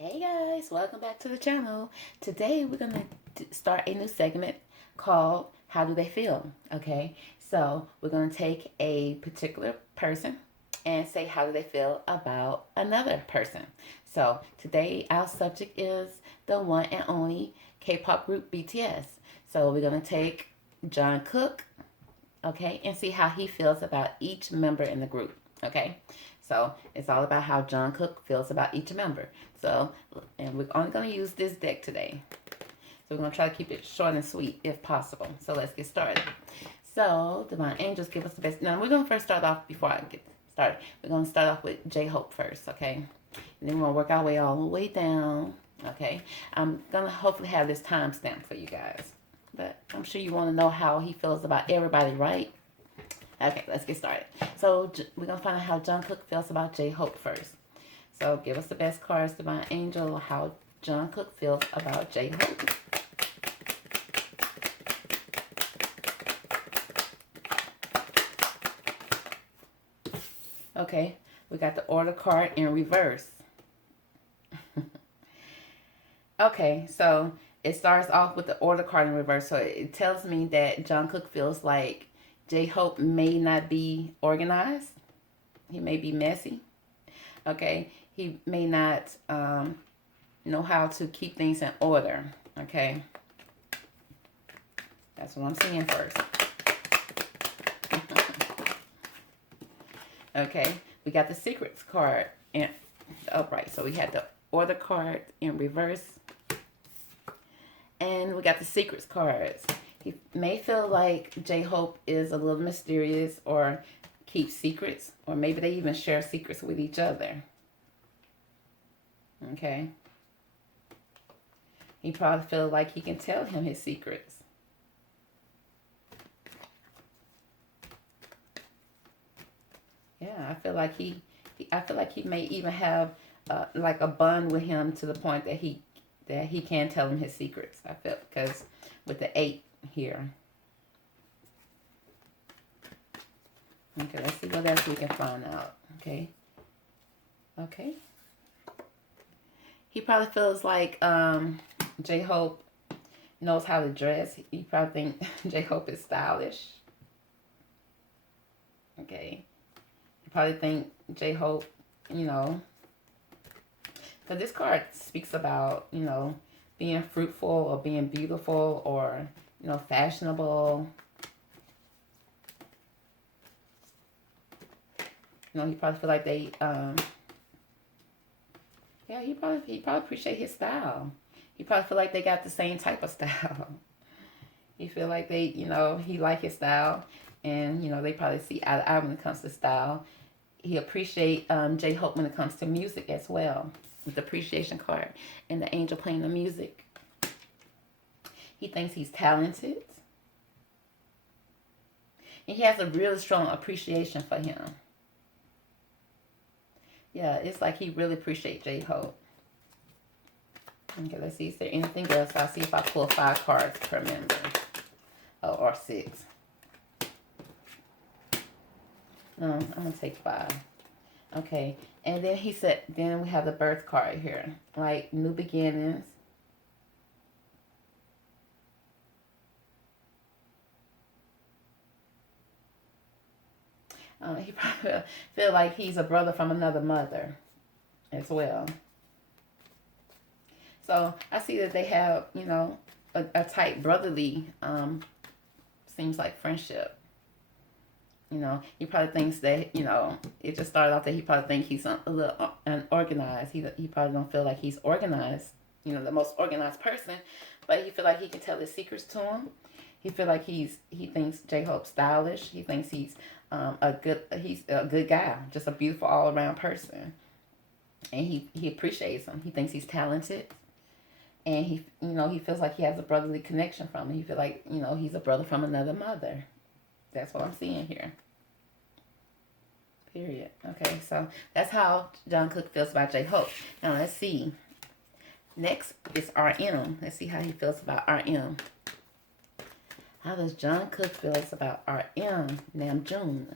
Hey guys, welcome back to the channel. Today we're going to start a new segment called How Do They Feel? Okay, so we're going to take a particular person and say how do they feel about another person. So today our subject is the one and only K-pop group BTS. So we're going to take Jungkook, okay, and see how he feels about each member in the group, okay? So it's all about how Jungkook feels about each member. So, and we're only going to use this deck today. So we're going to try to keep it short and sweet if possible. So let's get started. So, Divine Angels, give us the best. Now, we're going to first start off, before I get started, we're going to start off with J-Hope first, okay? And then we're going to work our way all the way down, okay? I'm going to hopefully have this timestamp for you guys. But I'm sure you want to know how he feels about everybody, right? Okay, let's get started. So we're going to find out how Jungkook feels about J-Hope first. So give us the best cards, Divine Angel, how Jungkook feels about J-Hope. Okay, we got the order card in reverse. Okay, so it starts off with the order card in reverse. So it tells me that Jungkook feels like J-Hope may not be organized. He may be messy. Okay, he may not know how to keep things in order. Okay, that's what I'm seeing first. Okay, we got the secrets card in the upright. So we had the order card in reverse. And we got the secrets cards. He may feel like J-Hope is a little mysterious or keeps secrets. Or maybe they even share secrets with each other. Okay. He probably feels like he can tell him his secrets. Yeah, I feel like he may even have like a bond with him to the point that he can tell him his secrets. I feel because with the 8 here. Okay, let's see what else we can find out. Okay. Okay. He probably feels like J-Hope knows how to dress. He probably think J-Hope is stylish. Okay. He probably think J-Hope, you know, because this card speaks about, you know, being fruitful or being beautiful or, you know, fashionable. You know, he probably feel like they, yeah, he probably appreciate his style. He probably feel like they got the same type of style. He feel like they, you know, he like his style, and you know they probably see eye to eye when it comes to style. He appreciate J-Hope when it comes to music as well. With the appreciation card and the angel playing the music. He thinks he's talented. And he has a really strong appreciation for him. Yeah, it's like he really appreciates J-Hope. Okay, let's see. Is there anything else? I'll see if I pull 5 cards per member. Oh, or 6. No, I'm going to take 5. Okay, and then he said, then we have the birth card here. Like, new beginnings. He probably feel like he's a brother from another mother as well. So I see that they have, you know, a tight brotherly, seems like friendship. You know, he probably thinks that, you know, it just started off that he probably thinks he's a little unorganized. He probably don't feel like he's organized, you know, the most organized person, but he feel like he can tell his secrets to him. He feel like he thinks J-Hope stylish. He thinks he's a good guy, just a beautiful all around person, and he appreciates him. He thinks he's talented, and he, you know, he feels like he has a brotherly connection from him. He feel like, you know, he's a brother from another mother. That's what I'm seeing here. Period. Okay, so that's how Jungkook feels about J-Hope. Now let's see. Next is RM. Let's see how he feels about RM. How does Jungkook feels about RM Namjoon?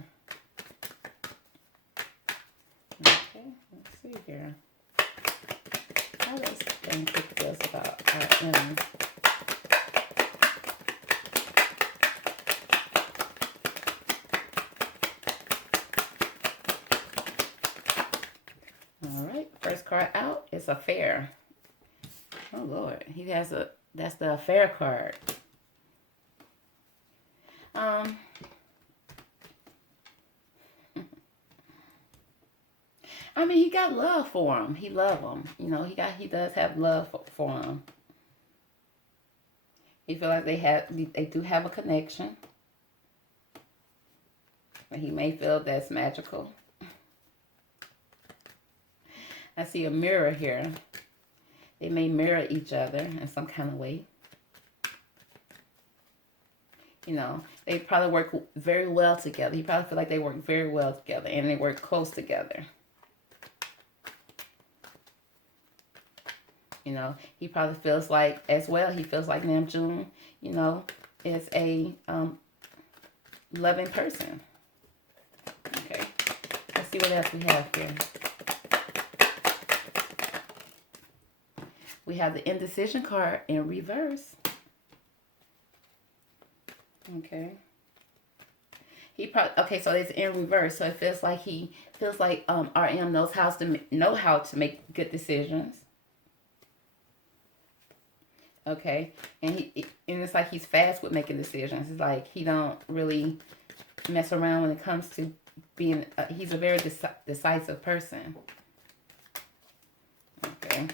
Okay, let's see here. how does Jungkook feels about RM? All right, first card out is affair. Oh Lord, he has that's the affair card. I mean, he got love for him. He love him. You know, he does have love for him. He feel like they do have a connection. But he may feel that's magical. I see a mirror here. They may mirror each other in some kind of way. You know, they probably work very well together. He probably feel like they work very well together and they work close together. You know, he probably feels like, as well, he feels like Namjoon, you know, is a loving person. Okay, let's see what else we have here. We have the indecision card in reverse. Okay. He probably, okay, so it's in reverse. So it feels like RM knows how to make good decisions. Okay, and it's like he's fast with making decisions. It's like he don't really mess around when it comes to being. He's a very decisive person. Okay.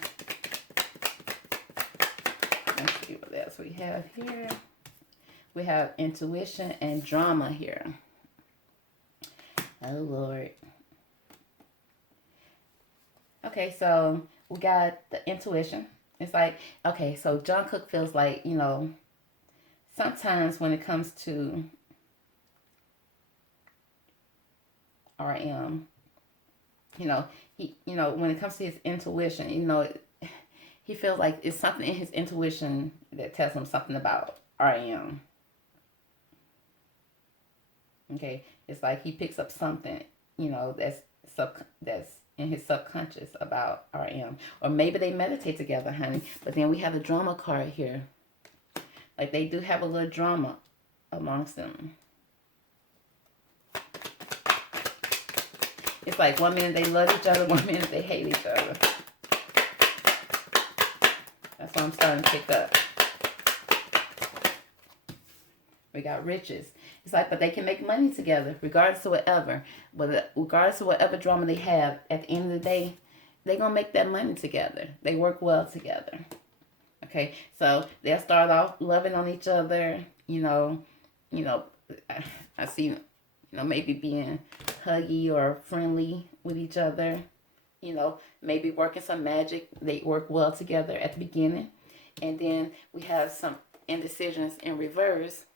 Let's see what else we have here. We have intuition and drama here. Oh Lord. Okay, so we got the intuition. It's like, okay, so Jungkook feels like, you know, sometimes when it comes to RM, you know, when it comes to his intuition, you know, he feels like it's something in his intuition that tells him something about RM. Okay, it's like he picks up something, you know, that's in his subconscious about RM. Or maybe they meditate together, honey. But then we have the drama card here. Like they do have a little drama amongst them. It's like one minute they love each other, one minute they hate each other. That's what I'm starting to pick up. We got riches. It's like, but they can make money together, regardless of whatever. But regardless of whatever drama they have, at the end of the day, they're going to make that money together. They work well together. Okay, so they'll start off loving on each other, you know, I see, you know, maybe being huggy or friendly with each other, you know, maybe working some magic. They work well together at the beginning. And then we have some indecisions in reverse.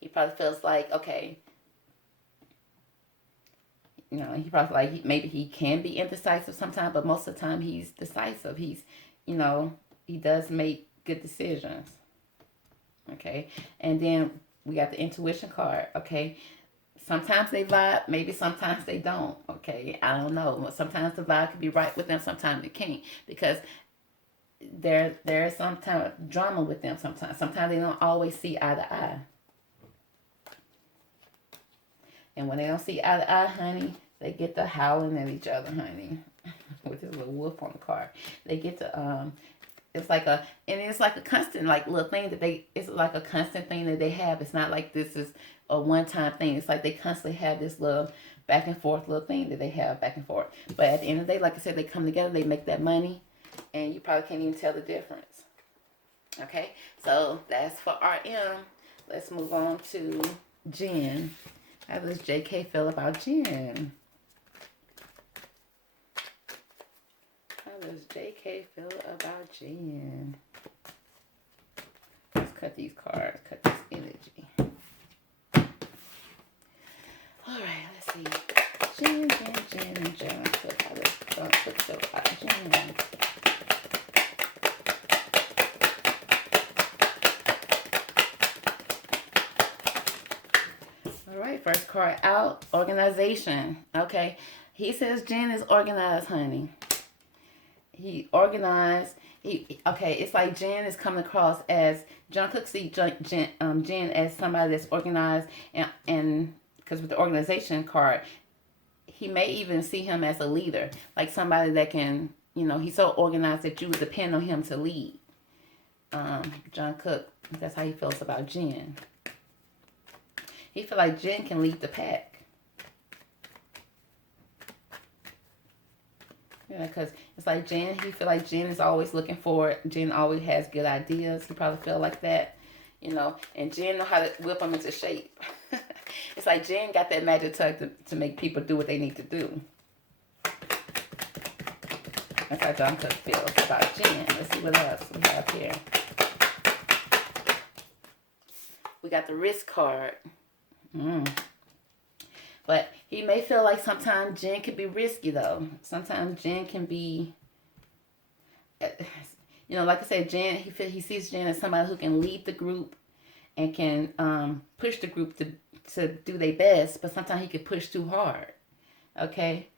He probably feels like, okay, you know, he probably like maybe he can be indecisive sometimes, but most of the time he's decisive. He's, you know, he does make good decisions. Okay, and then we got the intuition card. Okay, sometimes they vibe, maybe sometimes they don't. Okay, I don't know. Sometimes the vibe could be right with them, sometimes it can't, because there's some kind of drama with them. Sometimes they don't always see eye to eye. And when they don't see eye to eye, honey, they get to howling at each other, honey. With this little wolf on the card. They get to, it's like a constant, like, little thing it's like a constant thing that they have. It's not like this is a one-time thing. It's like they constantly have this little back and forth little thing that they have back and forth. But at the end of the day, like I said, they come together, they make that money, and you probably can't even tell the difference. Okay, so that's for RM. Let's move on to Jin. How does JK feel about Jin? How does JK feel about Jin? Let's cut these cards, cut this energy. Alright, let's see. Jin. How does Jungkook feel about Jin? Alright, first card out, organization. Okay, he says Jin is organized, honey. he organized. Okay, it's like Jin is coming across as Jungkook see Jin as somebody that's organized, and because with the organization card, he may even see him as a leader, like somebody that can, he's so organized that you would depend on him to lead. Jungkook, that's how he feels about Jin. He feel like Jin can lead the pack. Yeah, because it's like Jin, he feel like Jin is always looking forward. Jin always has good ideas. He probably feel like that, and Jin know how to whip them into shape. It's like Jin got that magic touch to make people do what they need to do. That's how Jungkook feels about Jin. Let's see what else we have here. We got the risk card. But he may feel like sometimes Jin can be risky, though. Sometimes Jin can be, like I said, Jin, he sees Jin as somebody who can lead the group and can push the group to do their best, but sometimes he can push too hard, okay?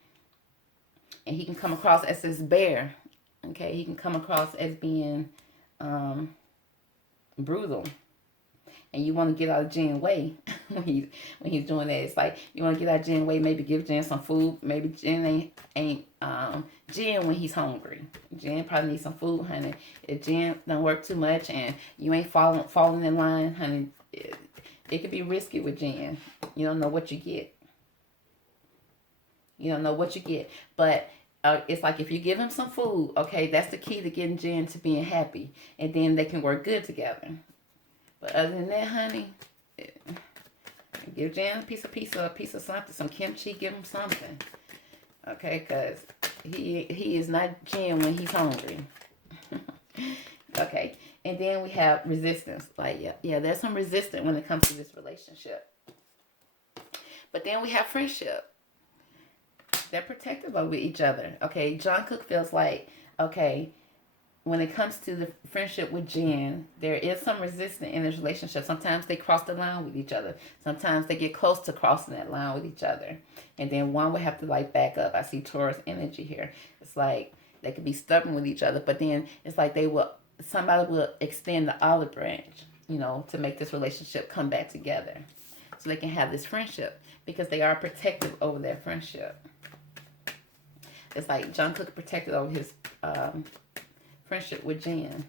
And he can come across as this bear, okay? He can come across as being brutal. And you want to get out of Jin's way when he's doing that. It's like you want to get out of Jin's way. Maybe give Jin some food. Maybe Jin ain't Jin when he's hungry. Jin probably needs some food, honey. If Jin don't work too much and you ain't falling in line, honey, it could be risky with Jin. You don't know what you get. You don't know what you get, but. It's like if you give him some food, okay, that's the key to getting Jin to being happy, and then they can work good together. But other than that, honey, give Jin a piece of something, some kimchi, give him something. Okay, because he is not Jin when he's hungry. Okay, and then we have resistance. Like, yeah, there's some resistance when it comes to this relationship. But then we have friendship. They're protective of each other. Okay, Jungkook feels like, okay, when it comes to the friendship with Jin, there is some resistance in this relationship. Sometimes they cross the line with each other. Sometimes they get close to crossing that line with each other. And then one would have to like back up. I see Taurus energy here. It's like they could be stubborn with each other, but then it's like somebody will extend the olive branch, to make this relationship come back together. So they can have this friendship because they are protective over their friendship. It's like Jungkook protected over his friendship with Jin.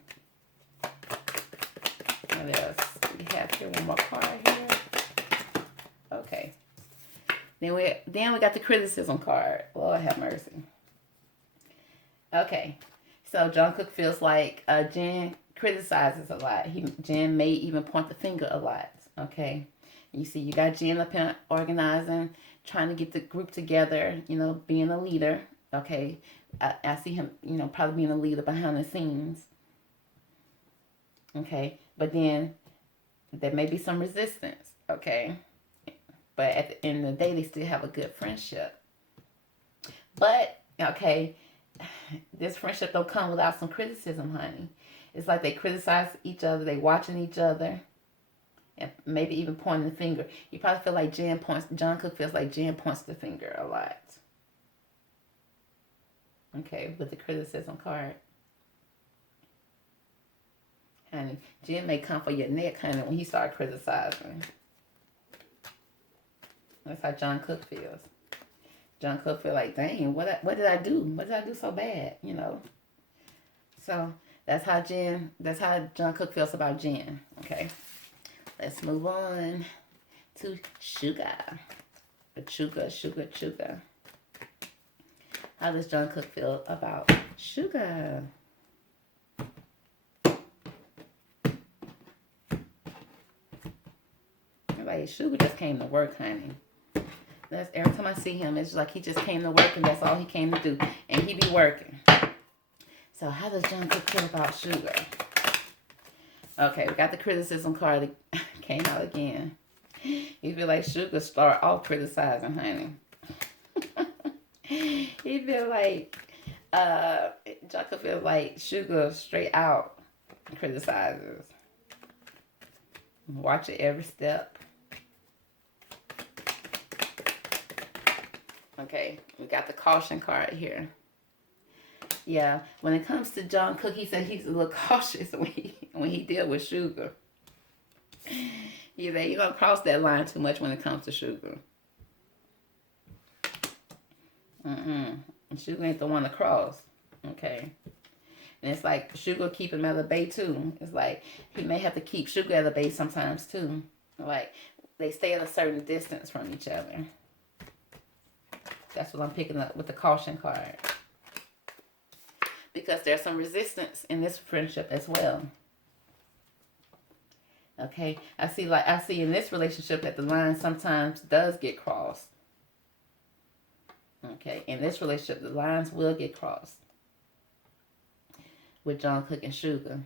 What else? We have here one more card here. Okay. Then we got the criticism card. Lord have mercy. Okay. So Jungkook feels like Jin criticizes a lot. Jin may even point the finger a lot. Okay. You see, you got Jin up here organizing, trying to get the group together, being a leader. Okay, I see him, probably being a leader behind the scenes. Okay, but then there may be some resistance. Okay, but at the end of the day, they still have a good friendship. But, okay, this friendship don't come without some criticism, honey. It's like they criticize each other, they watching each other, and maybe even pointing the finger. You probably feel like Jungkook feels like Jin points the finger a lot. Okay, with the criticism card. Honey, Jin may come for your neck, honey, when he start criticizing. That's how Jungkook feels. Jungkook feel like, dang, what did I do? What did I do so bad? So that's how Jungkook feels about Jin. Okay, let's move on to Suga. Suga. How does Jungkook feel about Suga? Like, Suga just came to work, honey. That's every time I see him, it's like he just came to work and that's all he came to do. And he be working. So how does Jungkook feel about Suga? Okay, we got the criticism card that came out again. He feel like Suga start off criticizing, honey. He feel like Jungkook feels like Suga straight out criticizes. Watch it every step. Okay, we got the caution card here. Yeah, when it comes to Jungkook, he said he's a little cautious when he deal with Sugar. You don't cross that line too much when it comes to Sugar. Sugar ain't the one to cross. Okay. And it's like Sugar keep him at the bay too. It's like he may have to keep Sugar at the bay sometimes too. Like they stay at a certain distance from each other. That's what I'm picking up with the caution card. Because there's some resistance in this friendship as well. Okay, I see in this relationship that the line sometimes does get crossed. Okay, in this relationship the lines will get crossed with Jungkook and Sugar.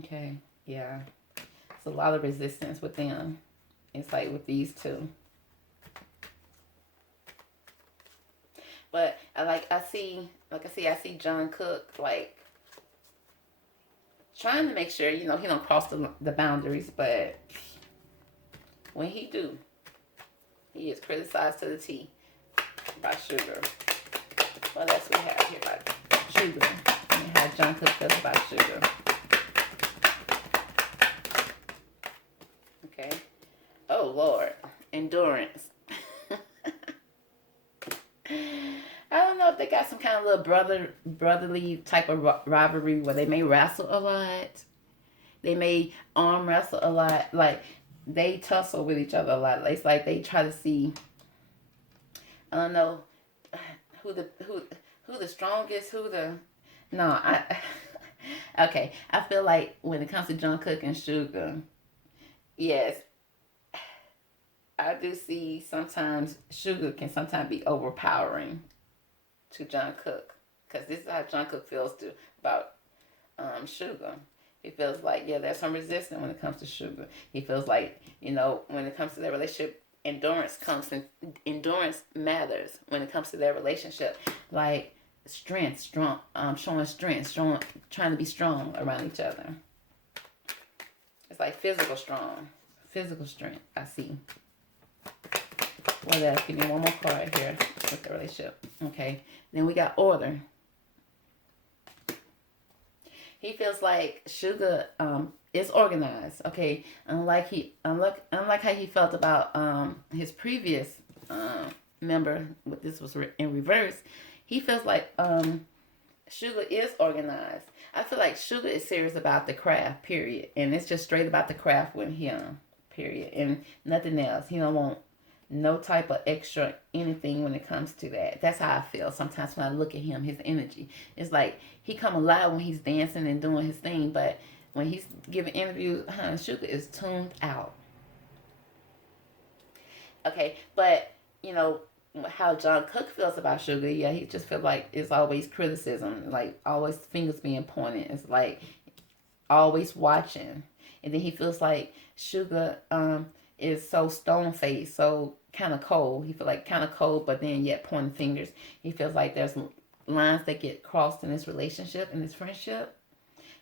Okay, yeah, it's a lot of resistance with them. It's like with these two. But I see Jungkook like trying to make sure, he don't cross the boundaries, but when he do, he is criticized to the T by Sugar. What else we have here about Sugar? And how Jungkook feels about Sugar. Okay. Oh Lord, endurance. I don't know if they got some kind of little brotherly type of rivalry where they may wrestle a lot. They may arm wrestle a lot. Like they tussle with each other a lot. It's like they try to see. I don't know who the strongest. No. Okay. I feel like when it comes to Jungkook and Sugar, yes, I do see sometimes Sugar can sometimes be overpowering to Jungkook, because this is how Jungkook feels about Sugar. He feels like, yeah, there's some resistance when it comes to Sugar. He feels like, when it comes to their relationship, endurance matters when it comes to their relationship. Like strong, showing strength, trying to be strong around each other. It's like physical strength. I see. What else? Give me one more card here with the relationship. Okay. Then we got order. He feels like Sugar is organized. Okay. Unlike how he felt about his previous member. This was in reverse. He feels like Sugar is organized. I feel like Sugar is serious about the craft. Period. And it's just straight about the craft with him. Period. And nothing else. He don't want no type of extra anything when it comes to that. That's how I feel sometimes when I look at him, his energy. It's like he come alive when he's dancing and doing his thing, but when he's giving interviews, Sugar is tuned out. Okay, but how Jungkook feels about Sugar, yeah, he just feels like it's always criticism, like always fingers being pointed. It's like always watching. And then he feels like Sugar is so stone-faced, so kind of cold. He feels like kind of cold, but then yet pointing fingers. He feels like there's lines that get crossed in this relationship, in this friendship.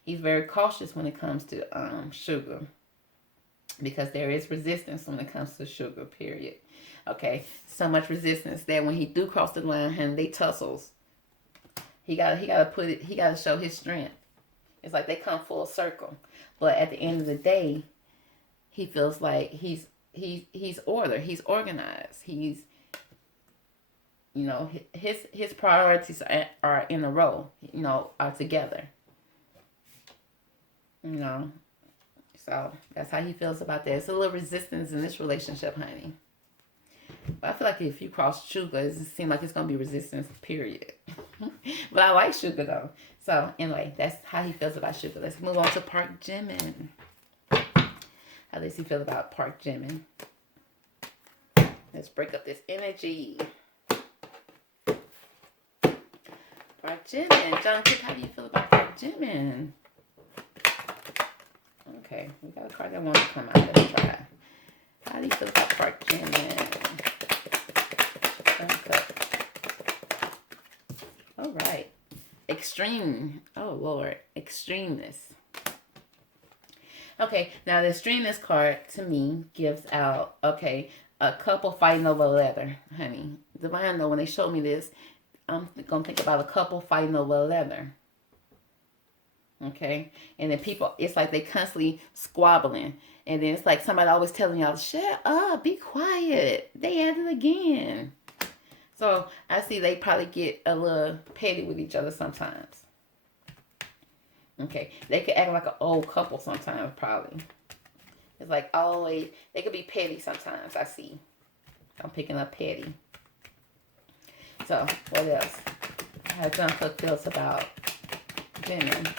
He's very cautious when it comes to Sugar, because there is resistance when it comes to Sugar, period. Okay, so much resistance that when he do cross the line and they tussles, he gotta show his strength. It's like they come full circle, but at the end of the day, he feels like he's order. He's organized. He's, his priorities are in a row. Are together. So that's how he feels about that. It's a little resistance in this relationship, honey. But I feel like if you cross Sugar, it seems like it's gonna be resistance. Period. But I like Sugar though. So anyway, that's how he feels about Sugar. Let's move on to Park Jimin. How does he feel about Park Jimin? Let's break up this energy. Park Jimin. Jungkook, how do you feel about Park Jimin? Okay, we got a card that wants to come out. Let's try. How do you feel about Park Jimin? Jungkook. All right. Extreme. Oh, Lord. Extremeness. Okay, now the extremeness card to me gives out, a couple fighting over leather, honey. Divine know when they showed me this, I'm gonna think about a couple fighting over leather. Okay, and then people, it's like they constantly squabbling, and then it's like somebody always telling y'all, "Shut up, be quiet." They at it again. So I see they probably get a little petty with each other sometimes. Okay, they could act like an old couple sometimes, probably. It's like always, they could be petty sometimes. I see. I'm picking up petty. So, what else? How Jungkook feels about Jimin.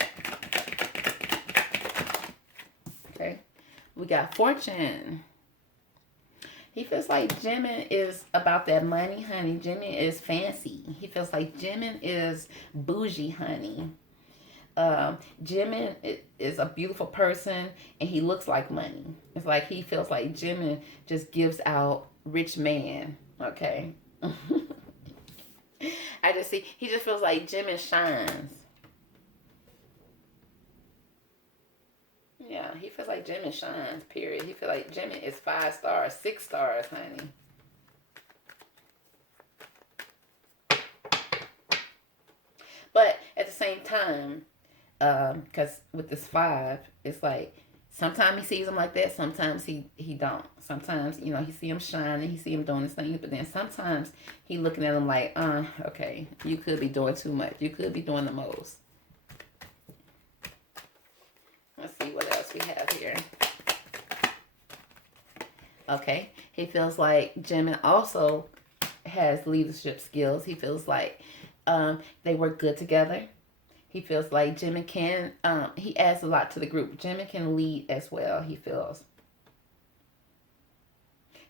Okay. We got Fortune. He feels like Jimin is about that money, honey. Jimin is fancy. He feels like Jimin is bougie, honey. Jimin is a beautiful person, and he looks like money. It's like he feels like Jimin just gives out rich man. Okay. I just see, he just feels like Jimin shines. Yeah, he feels like Jimin shines, period. He feels like Jimin is 5 stars, 6 stars, honey. But at the same time, because with this 5, it's like sometimes he sees him like that, sometimes he don't. Sometimes, you know, he see him shining, he see him doing his thing, but then sometimes he looking at him like, okay, you could be doing too much. You could be doing the most. Let's see what else we have here. Okay, he feels like Jimin also has leadership skills. He feels like they work good together. He feels like Jimin can, he adds a lot to the group. Jimin can lead as well, he feels.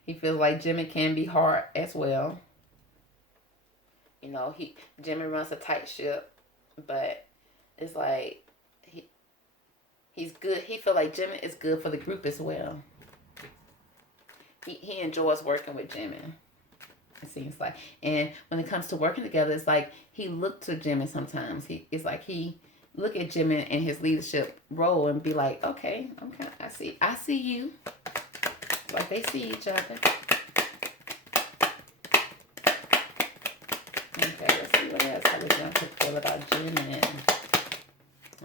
He feels like Jimin can be hard as well. You know, Jimin runs a tight ship, but it's like he's good. He feels like Jimin is good for the group as well. He enjoys working with Jimin. It seems like, and when it comes to working together, it's like he looked to Jimin sometimes. It's like he look at Jimin in his leadership role and be like, okay, I see you. Like they see each other. Okay, let's see what else. How we going to feel about Jimin?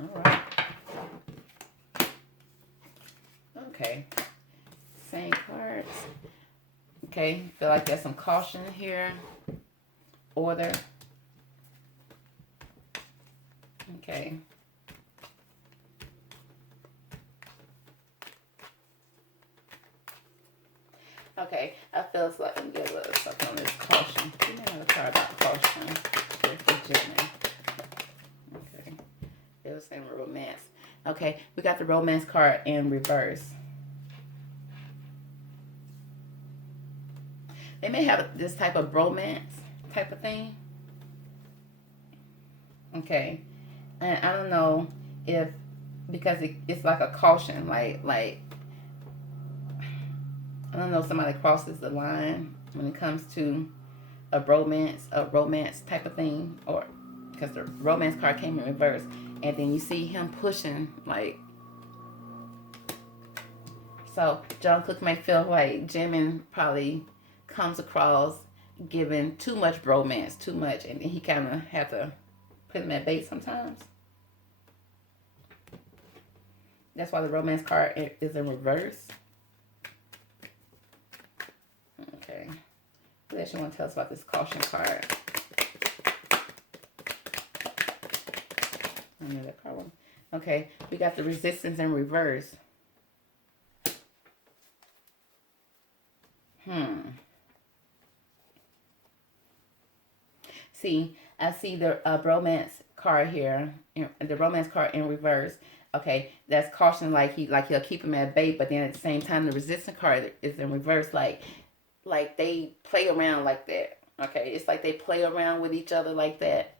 All right. Okay. Same cards. Okay, feel like there's some caution here. Order. Okay. Okay, I feel like let me get a little something on this caution. We may have a card about caution for Jimin. Okay. It was in romance. Okay, we got the romance card in reverse. They may have this type of romance type of thing. Okay. And I don't know if, because it's like a caution, like I don't know if somebody crosses the line when it comes to a romance type of thing, or because the romance card came in reverse, and then you see him pushing, like, so Jungkook may feel like Jimin probably comes across giving too much romance, too much, and then he kind of have to put him at bay sometimes. That's why the romance card is in reverse. Okay. What else you want to tell us about this caution card? Another card one. Okay, we got the resistance in reverse. See, I see the romance card here, the romance card in reverse. Okay, that's caution, like he'll keep him at bay, but then at the same time, the resistance card is in reverse, like they play around like that. Okay, it's like they play around with each other like that,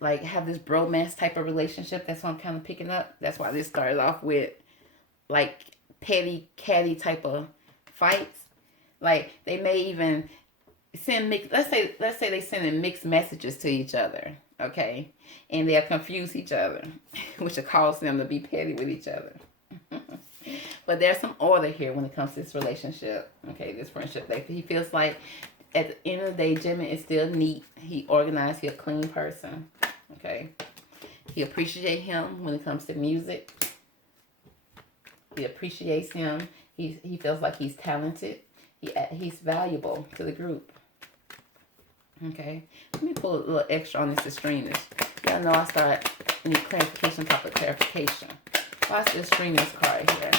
like have this bromance type of relationship. That's what I'm kind of picking up. That's why this started off with like petty, catty type of fights. Like they may even send mixed. Let's say they sending mixed messages to each other. Okay, and they'll confuse each other, which will cause them to be petty with each other. But there's some order here when it comes to this relationship. Okay, this friendship. He feels like at the end of the day, Jimin is still neat. He organized. He a clean person. Okay. He appreciates him when it comes to music. He appreciates him. He feels like he's talented. He's valuable to the group. Okay. Let me pull a little extra on this extremeness. Y'all know I start any clarification, topic clarification. Watch the extremeness card here.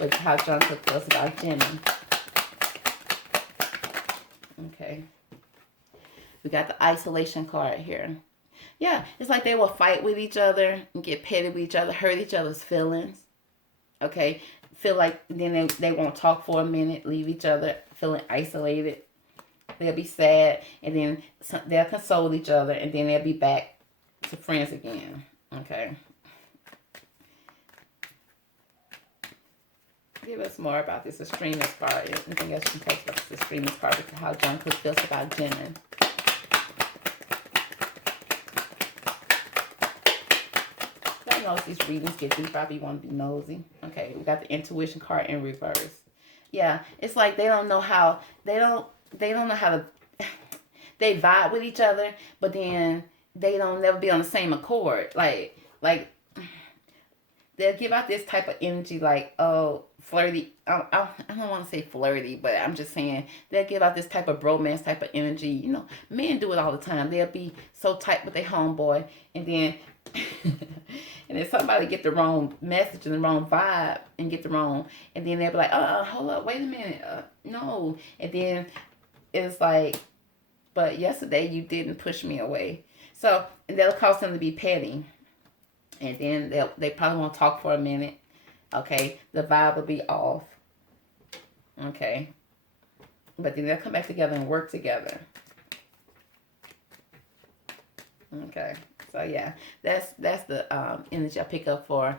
With how Jungkook feels about Jimin. Okay. We got the isolation card here. Yeah, it's like they will fight with each other and get petty with each other, hurt each other's feelings. Okay. Feel like then they won't talk for a minute, leave each other feeling isolated. They'll be sad, and then they'll console each other, and then they'll be back to friends again. Okay. Give us more about this extremist card. Anything else you can take about this extremist card? How Jungkook feels about Jimin. Y'all know if these readings get deep, I be want to be nosy. Okay, we got the intuition card in reverse. Yeah, it's like they don't know how they don't know how to they vibe with each other, but then they don't never be on the same accord. Like they'll give out this type of energy, like, oh, flirty. I don't want to say flirty, but I'm just saying they'll give out this type of bromance type of energy. You know, men do it all the time. They'll be so tight with their homeboy, and then and then somebody get the wrong message and the wrong vibe and get the wrong, and then they'll be like, hold up, wait a minute, no, and then it's like, but yesterday you didn't push me away. So, and that'll cause them to be petty. And then they probably won't talk for a minute. Okay. The vibe will be off. Okay. But then they'll come back together and work together. Okay. So yeah, that's the energy I pick up for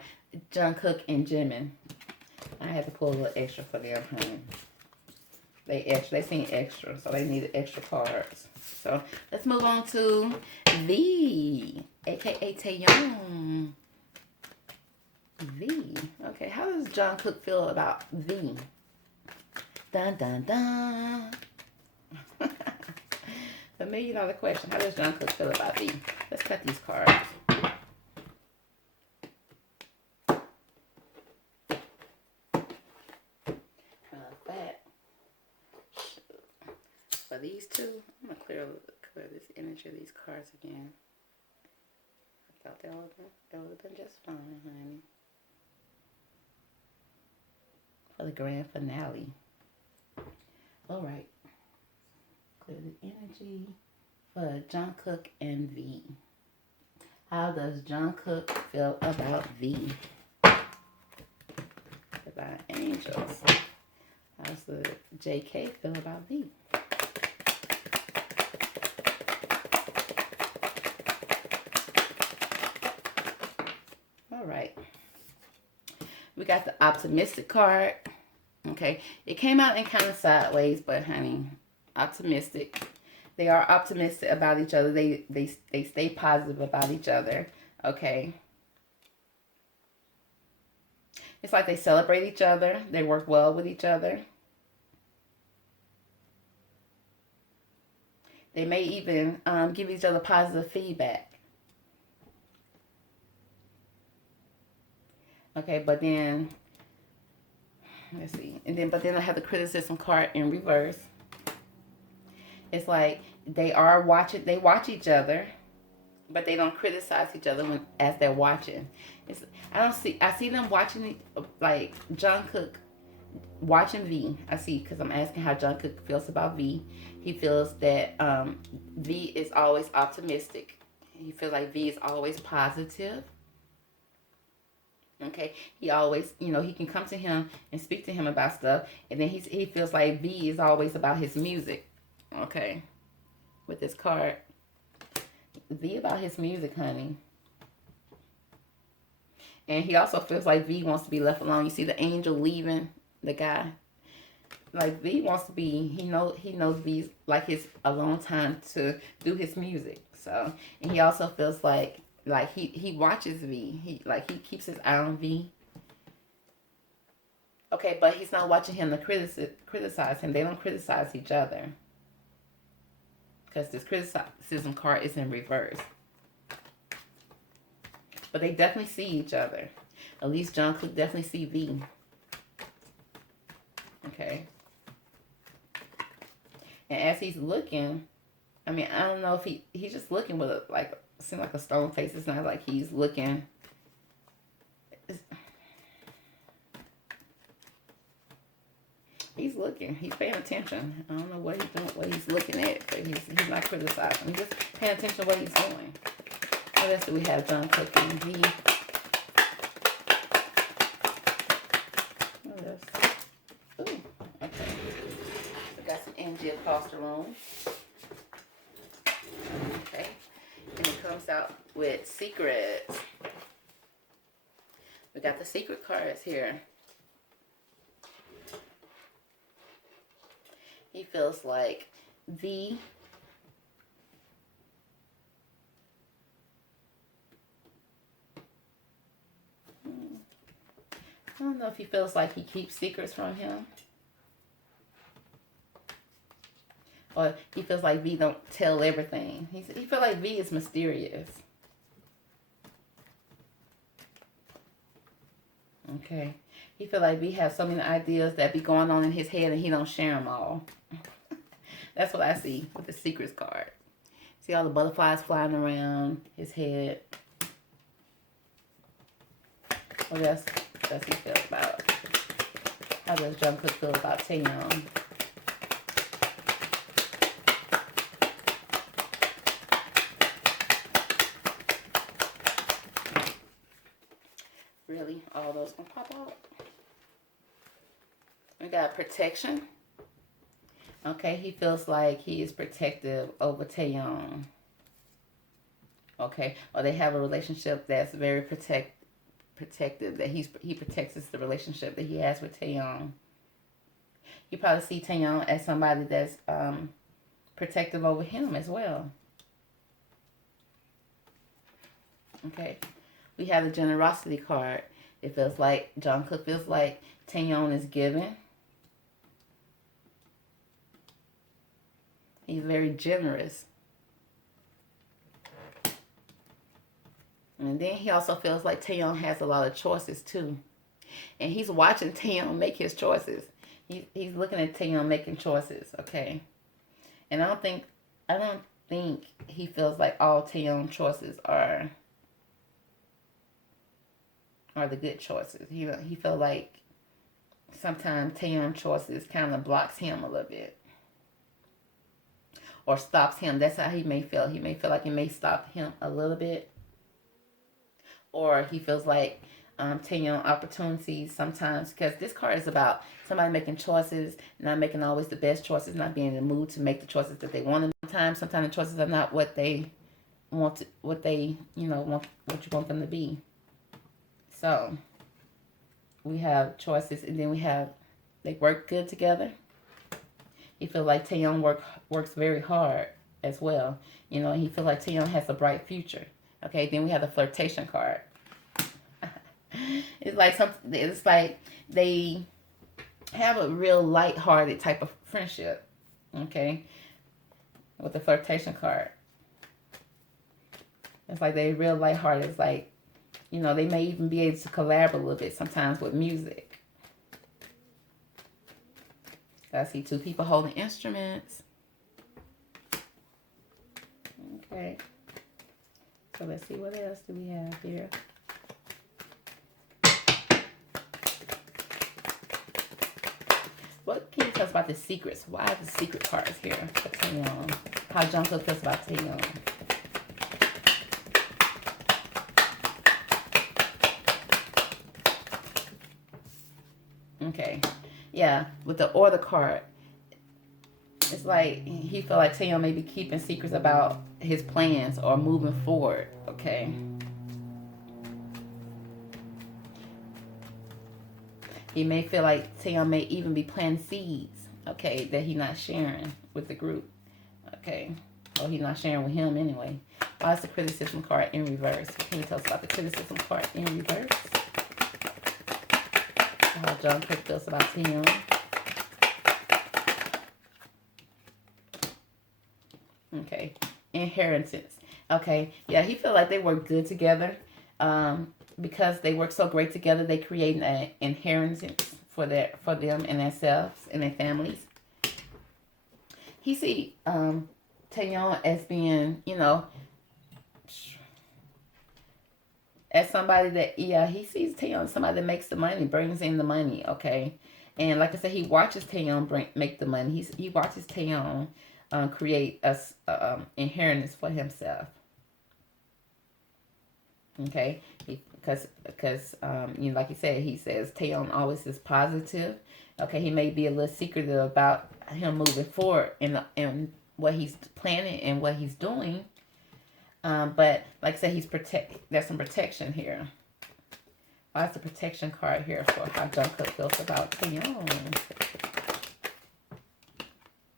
Jungkook and Jimin. I had to pull a little extra for them, honey. They seen extra, so they needed extra cards. So let's move on to V, aka Taeyong. V. Okay, how does Jungkook feel about V? Dun dun dun. The $1 million question. How does Jungkook feel about V? Let's cut these cards. For these two, I'm gonna clear this energy of these cards again. I thought that would have been just fine, honey. For the grand finale. All right. Clear the energy for Jungkook and V. How does Jungkook feel about V? About angels. How's the JK feel about V? All right. We got the optimistic card. Okay. It came out in kind of sideways, but honey, optimistic. They are optimistic about each other. They stay positive about each other. Okay. It's like they celebrate each other. They work well with each other. They may even give each other positive feedback. Okay, but then, let's see. But then I have the criticism card in reverse. It's like they watch each other, but they don't criticize each other as they're watching. I see them watching, like Jungkook watching V. I see, because I'm asking how Jungkook feels about V. He feels that V is always optimistic. He feels like V is always positive. Okay, he always, he can come to him and speak to him about stuff, and then he feels like V is always about his music. Okay, with this card, V about his music, honey. And he also feels like V wants to be left alone. You see the angel leaving the guy. Like V wants to be, he knows V's like his alone time to do his music. So, and he also feels like he watches V. He keeps his eye on V. Okay, but he's not watching him to criticize him. They don't criticize each other. because this criticism card is in reverse. But they definitely see each other. At least Jungkook definitely see V. Okay. And as he's looking, I mean, I don't know if he's just looking with a, like, seems like a stone face. It's not like he's looking. He's looking. He's paying attention. I don't know what he's doing, what he's looking at, but he's not criticizing. He's just paying attention to what he's doing. What else do we have? Jungkook and V. What else? Ooh, okay. We got some energy across the room. Okay. And it comes out with secrets. We got the secret cards here. He feels like V I don't know if he feels like he keeps secrets from him. Or he feels like V don't tell everything. He feels like V is mysterious. Okay. He feel like V has so many ideas that be going on in his head and he don't share them all. That's what I see with the secrets card. See all the butterflies flying around his head. What else does he feel about? How does Jungkook feel about Taeyeon? Really? All those gonna pop out? We got protection. Okay, he feels like he is protective over Taeyeon. Okay, or they have a relationship that's very protective. That he protects the relationship that he has with Taeyeon. You probably see Taeyeon as somebody that's protective over him as well. Okay, we have the generosity card. It feels like Jungkook feels like Taeyeon is giving. He's very generous. And then he also feels like Taeyeon has a lot of choices too. And he's watching Taeyeon make his choices. He's looking at Taeyeon making choices, okay? And I don't think he feels like all Taeyeon choices are the good choices. He feel like sometimes Taeyeon choices kind of blocks him a little bit. Or stops him. That's how he may feel. He may feel like it may stop him a little bit. Or he feels like Taeyeon opportunities sometimes. Because this card is about somebody making choices, not making always the best choices, not being in the mood to make the choices that they want. Sometimes the choices are not what they want, what you want them to be. So, we have choices, and then we have, they work good together. He feels like Taeyeon works very hard as well. You know, he feels like Taeyeon has a bright future. Okay, then we have the flirtation card. It's like they have a real light-hearted type of friendship. Okay, with the flirtation card. It's like they real light-hearted. It's like, you know, they may even be able to collab a little bit sometimes with music. I see two people holding instruments. Okay. So let's see, what else do we have here? What can you tell us about the secrets? Why are the secret cards here for Taeyeon? How Jungkook feels about Taeyeon? Okay. Yeah, with the order card, it's like he feel like Taeyeon may be keeping secrets about his plans or moving forward, okay? He may feel like Taeyeon may even be planting seeds, okay, that he's not sharing with the group, okay? Or he's not sharing with him anyway. Why is the criticism card in reverse? Can you tell us about the criticism card in reverse? How Jungkook feels about Taeyeon. Okay. Inheritance. Okay. Yeah, he feel like they work good together. Because they work so great together, they create an inheritance for them and themselves and their families. He see Taeyeon as being, as somebody that, yeah, he sees Taeyeon as somebody that makes the money, brings in the money, okay? And like I said, he watches Taeyeon make the money. He watches Taeyeon create a inheritance for himself, okay? Because like he said, he says Taeyeon always is positive. Okay, he may be a little secretive about him moving forward in what he's planning and what he's doing. But like I said, there's some protection here. Why is the protection card here for how Jungkook feels about Taeyeon?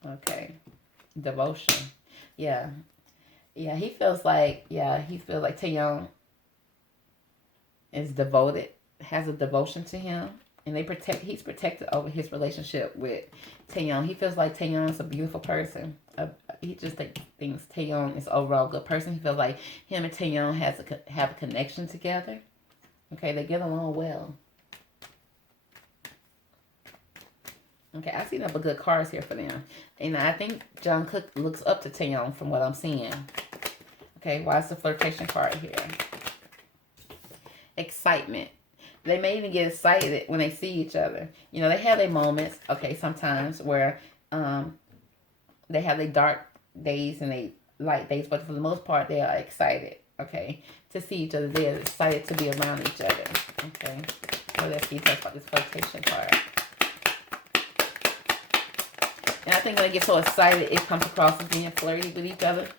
Okay. Devotion. Yeah. Yeah, he feels like Taeyeon is devoted, has a devotion to him. And he's protected over his relationship with Taeyeon. He feels like Taeyeon is a beautiful person. He just thinks Taeyeon is overall a good person. He feels like him and Taeyeon have a connection together. Okay, they get along well. Okay, I see nothing but good cards here for them. And I think Jungkook looks up to Taeyeon from what I'm seeing. Okay, why is the flirtation card here? Excitement. They may even get excited when they see each other. They have their moments, okay, sometimes where they have their dark days and they light days, but for the most part, they are excited, okay, to see each other. They're excited to be around each other, okay. So let's see about this flirtation card. And I think when they get so excited, it comes across as being flirty with each other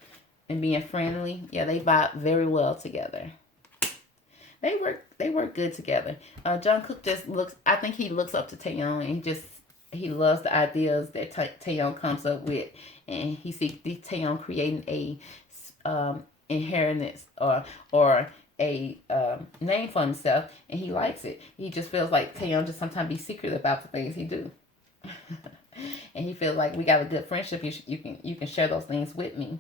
and being friendly. Yeah, they vibe very well together. They work good together. Jungkook just I think he looks up to Taeyeon, and he loves the ideas that Taeyeon comes up with, and he sees Taeyeon creating a inheritance or a name for himself, and he likes it. He just feels like Taeyeon just sometimes be secret about the things he do. And he feels like we got a good friendship. You can share those things with me,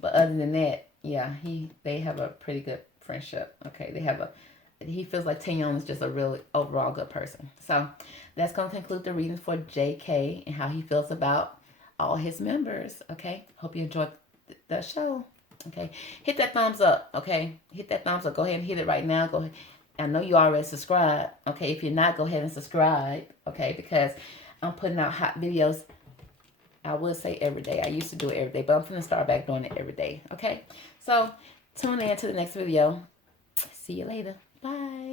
But other than that, yeah, they have a pretty good friendship. Okay, he feels like Taeyeon is just a really overall good person. So that's going to conclude the reading for JK and how he feels about all his members. Okay, hope you enjoyed the show. Okay, hit that thumbs up. Okay, hit that thumbs up. Go ahead and hit it right now. Go ahead. I know you already subscribed. Okay, if you're not, go ahead and subscribe. Okay, because I'm putting out hot videos. I would say every day. I used to do it every day, but I'm going to start back doing it every day. Okay, so tune in to the next video. See you later. Bye.